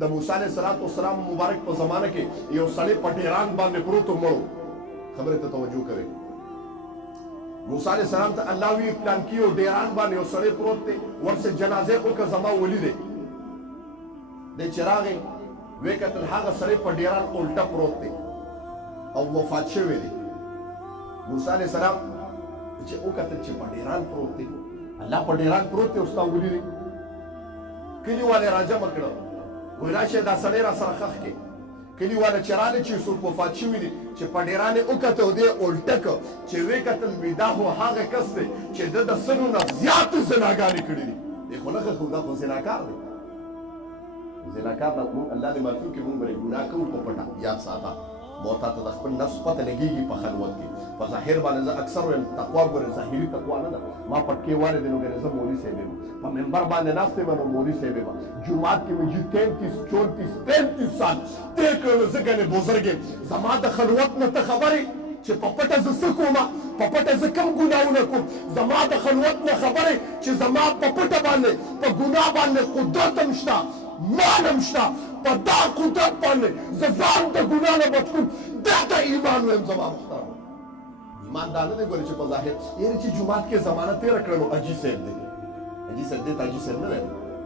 د موسی علیه السلام مبارک په زمانه کې یو سړی په ډیران باندې پروت و مړو. خبرې ته توجه کوئ. موسی علیه السلام ته الله وی پلان کې یو ډیران باندې یو سړی پروت دی، ورسې جنازې وکړه زما ولی دی. دی چې راغی ویې کتل هغه سړی په ډیران الټه پروت دی او وفات شوی دی. موسی علیه السلام چې وکتل چې په ډیران پروت دی، الله په ډیران پروت دی او ستا ولی دی. کلیوالو یې راجمع کړه، وایي راشئ دا سړی را سره ښخ کړي. کلیوالو چې راغلل چې څوک وفات شوي دي چې په ډیران یې وکته او دی یې الټه کړه چې ویې کتل وایي دا خو هغه کس دی چې ده د سلو نه زیاتې زناګانې کړي دي. دی خو نه ښه دا خو زناکار دی. زناکار نه موږ الله دې معافي وکړي، موږ به یې ګناه کوو په پټه. یاد ساته ما تا ته د خپل نفس پته لګېږي په خلوت کې. په ظاهر باندې زه اکثر وایم تقوا ګورې ظاهري تقوا نه ده. ما پټکې والے دی نو ګورې زه مولوي صاحب یم، په منبر باندې ناست یم نو مولوي صاحب یم. جومات کې مې 33 34 35 سال تېر کړل. زه ګنې بزرګ یم. زما د خلوت نه ته خبرې چې په پټه زه څه کوم، په پټه زه کوم ګناهونه کوم. زما د خلوت نه خبرې چې زما په پټه باندې په ګناه باندې قدرت هم شته، مال هم شته. په دا قدرت باندې زه ځان د ګناه نه بچ کوم. دا ته ایمان ویم زما محترم. ایمان دا نه دی ګورې چې په ظاهر یعنې چې جومات کې زمانه تېره کړه نو حاجي صاحب دی. حاجي صاحب دی ته حاجي صاحب نه دی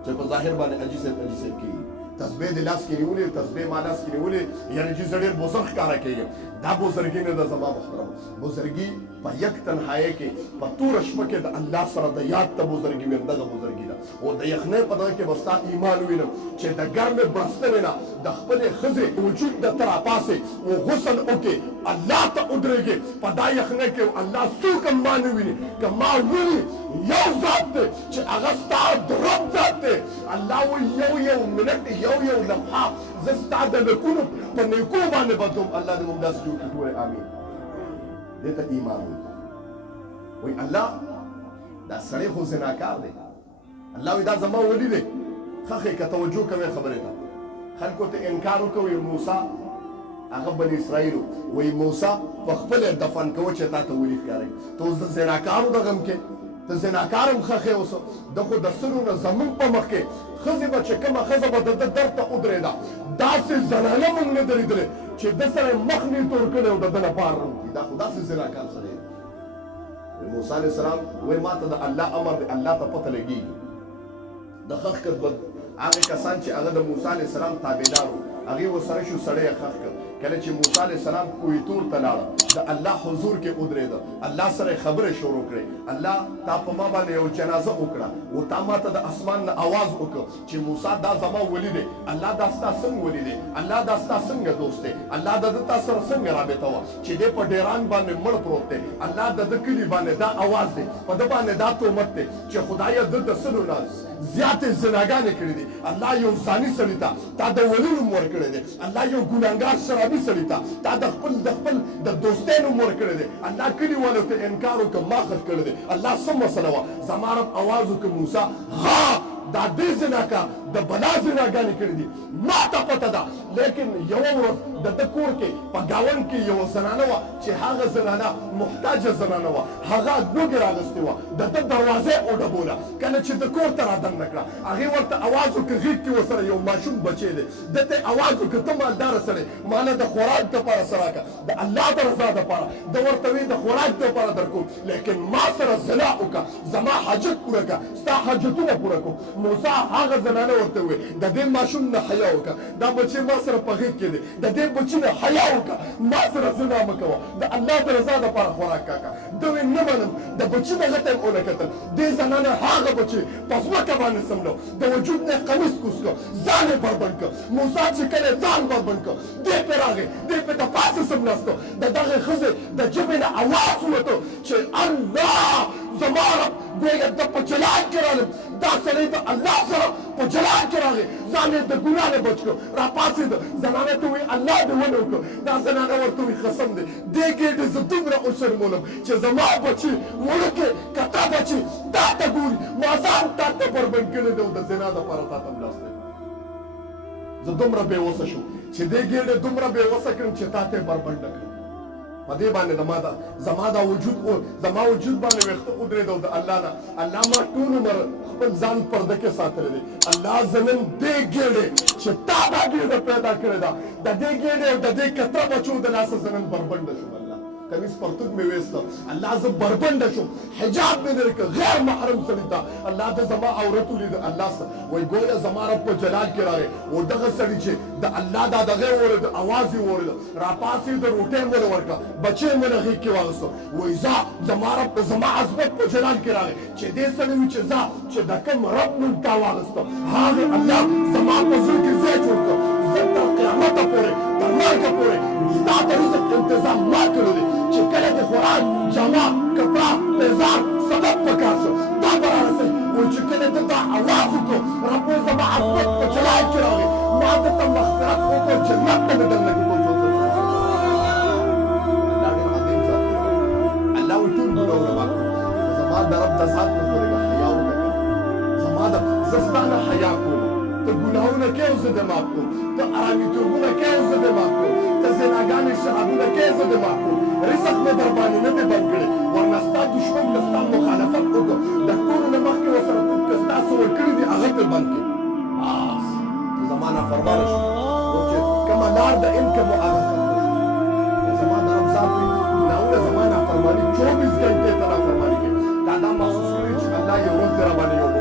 چې په ظاهر باندې حاجي صاحب کېږي. تسبیح دې لاس کې نیولې، تسبیح ما لاس کې نیولې، یعنې چې زه ډېر بزرګ ښکاره کېږم. دا بزرګي نه ده زما محترم. بزرګي په یک تنهایۍ کې په توره شپه کې د الله سره د یاد ته بزرګي ویم، دغه بزرګي ده. او د یخنۍ په دغه کې به ستا ایمان وینم چې د ګرمې بړستنې نه د خپلې ښځې وجود د ته راپاسې او غسل وکړې، الله ته ودرېږې په دا یخنۍ کې. الله څوک هم ما نه ویني، که ما ویني یو ذات دی چې هغه ستا د رب ذات دی. الله وایي یو منټ یو لمحه زه ستا د نیکونو په نیکو باندې بدلوم. الله دې موږ داسې جوړ کړي. وایي امین. دې ته ایمان وایي الله دا سړی خو زناکار دی. الله وایي دا زما ولی دی. ښه که توجه کوئ خبرې ته. خلکو ته انکار وکوي موسی هغه بني اسرائیلو وایي موسی په خپله دفن کوه چې تا ته ولي ښکاري. ته اوس د زناکارو دغه هم کې ته زناکار هم ښخې اوسه. ده خو د سلو نه زمونږ په مخ کې ښځې به چې کومه ښځه به د ده در ته ودرېده داسې زنانه موږ نه ده لیدلې چې ده سره یې مخ نه تور کړی او د ده نه بار روکړي. دا خو داسې زناکار سړی دی. موسی علیه السلام وایي ما ته د الله امر دی، الله ته پته لګېږي. د ښخ کړ هغه کسان چې هغه د موسی علیه السلام تابعدار وو، هغې ورسره شو، سړی یې ښخ کړ. کله چې موسی علیه السلام کوهي طور ته لاړه، د الله حضور کې ودرېده، الله سره یې خبرې شروع کړې. الله تا په ما باندې یو جنازه وکړه او تا ما ته د اسمان نه اواز وکړ چې موسی دا زما ولی دی. الله دا ستا څنګه ولی دی؟ الله دا ستا څنګه دوست دی؟ الله د ده تا سره څنګه رابطه وه چې دی په ډیران باندې مړ پروت دی؟ الله د ده کلي باندې دا اواز دی، په ده باندې دا تهمت دی چې خدایه ده د سلو نه زیاتې زناګانې کړي دي. الله یو ځاني سړي ته تا د ولي نوم ورکړی دی. الله یو ګناهګار شرابي سړي ته تا د خپل د دوستۍ نوم ورکړی دی. الله کلیوالو ته انکار وکړه ما ښخ کړی دی. الله څه مسله وه؟ زما رب اواز وکړه موسی ها دا دې زناکار د بلا زناګانې کړي دي، ما ته پته ده. لیکن یوه ورځ د ده کور کې په ګاونډ کې یوه زنانه وه چې هغه زنانه محتاجه زنانه وه، هغه لوږې راغستې وه، د ده دروازه یې وډبوله. کله چې د کور ته رادننه کړه هغې ورته اواز وکړه، غېږ کې ورسره یو ماشوم بچی دی. ده ته یې اواز وکړه ته مالداره سړی ما نه د خوراک دپاره څه راکړه، د الله د رضا دپاره. ده ورته وایي د خوراک دپاره در کوم، لیکن ما سره زنا وکړه، زما حاجت پوره کړه، ستا حاجتونه پوره کړو. موسی هغه زنانه ورته ووایي د دې ماشوم نه حیا وکړه، دا بچی ما سره په غېږ کې دی، د دې بچي نه حیا وکړه، ما سره زنا مه کوه، د الله د رضا دپاره خوراک کاکه. ده وایي نه منم. د بچي دغه ته یې ونه کتل، دې زنانه هغه بچی په ځمکه باندې سملو، د وجود نه یې قمیص کوز کړ، ځان یې بربنډ کړ. موسی چې کله ځان بربنډ کړ دې پې راغی، دې پې د پاسه سملاستو، د دغې ښځې د ژبې نه اواز ووتو چې الله زما رب ګویا د په جلال کې رالم. دا سړی د الله سره په جلال کې راغی، ځان یې د ګناه نه بچ کړ، راپاڅېده. زنانه ته وایي الله دې ونه وکړه. دا زنانه ورته وایي قسم دی دې ګېډې زه دومره وشرمولم چې زما بچي وړوکې کته بچي دا ته ګوري، ما ځان تا ته بربنډ کړی دی او د زنا دپاره تا ته ملاست دی. زه دومره بېوسه شوم چې دې ګېډې دومره بېوسه کړم چې تا ته یې بربنډه کړم. په دې باندې زما دا وجود باندې ویښته ودرېده او د الله نه الله ما ټول عمر خپل ځان پرده کې ساتلی دی. الله زه نن دې ګېډې چې تا دا ګېډه پیدا کړې ده د دې ګېډې او د دې کتره بچو د لاسه زه نن بربنډه شوم. کمیس پرتوګ مې وېسته الله زه بربنډه شوم، حجاب مې لرې کړ غیر محرم سړي ته الله د زما عورت ولید. الله وایي ګویا زما رب په جلال کې راغی او دغه سړي چې د الله دا دغه اورېد اواز یې اورېد راپاڅېد روټۍ مې له ورکړه بچی مې له غېږ کې واغېسته. وایي ځه زما رب زما عظمت په جلال کې راغی چې دې سړي وي چې ځه چې د کوم رب نوم تا واغېسته هغې الله زما په زړه کې ځای جوړ کړ. زه تر قیامته پورې تر مرګه پورې ستا د رزق انتظام ما کړی دی چې کله د خوراک جامه کپړه پیزار سبب پکار شو دا به رارسوي. وایي چې کله دلته اواز وکړو رب وایي زما عظمت په جلال کې راغی ما درته مغفرت وکړو جنت ته مې دننه کړو. الله ډېر عظیم ذات دی. الله وایي ټول ګناهونه معاف کړو. زما د رب د ذات نه خورېږه حیا وکړه. زما زه ستا نه حیا کوم. ته ګناهونه کوې او زه دې معاف کوم. ته ارامېتوبونه کوې او زه دې معاف کوم. ته زناګانې شرابونه کوې زه دې معاف کوم. رزق مې در باندې نه دی بند کړی ورنه ستا دشمن که ستا مخالفت وکړو د ټولو نه مخکې ورسره توپ که ستا څه ورکړي دي هغه پرې بند کړي. ته زما نافرمانه شو نو چې کومه لار د علم کې مو هغه زما د رب ذات وي ګناهونه زما نافرماني 24 ګنټې ته نافرماني کوي. تا دا محسوس کړی چې الله یو ورځ دې راباندې یو